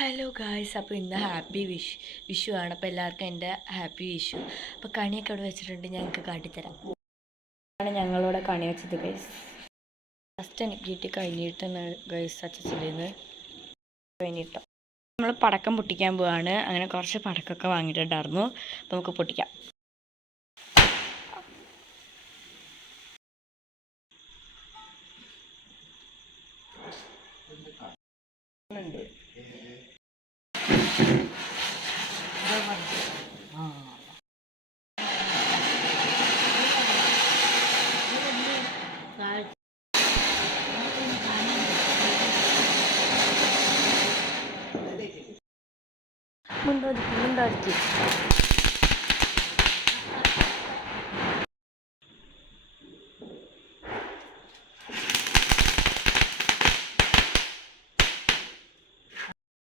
Hello guys, അപ്പോൾ ഇന്ന് happy Vishu ആണ്. അപ്പോൾ എല്ലാവർക്കും എൻ്റെ ഹാപ്പി വിഷു. അപ്പോൾ കണിയൊക്കെ അവിടെ വെച്ചിട്ടുണ്ട്, ഞങ്ങൾക്ക് കാട്ടിത്തരാം. ആണ് ഞങ്ങളിവിടെ കണി വെച്ചത് ഗൈസ്. ഫസ്റ്റ് എനിക്ക് കിട്ടി കഴിഞ്ഞിട്ടാണ് ഗൈസ് അച്ഛച്ചത് കഴിഞ്ഞിട്ടോ. നമ്മൾ പടക്കം പൊട്ടിക്കാൻ പോവാണ്. അങ്ങനെ കുറച്ച് പടക്കമൊക്കെ വാങ്ങിയിട്ടുണ്ടായിരുന്നു. അപ്പോൾ നമുക്ക് പൊട്ടിക്കാം. മുണ്ടോദിക്ക്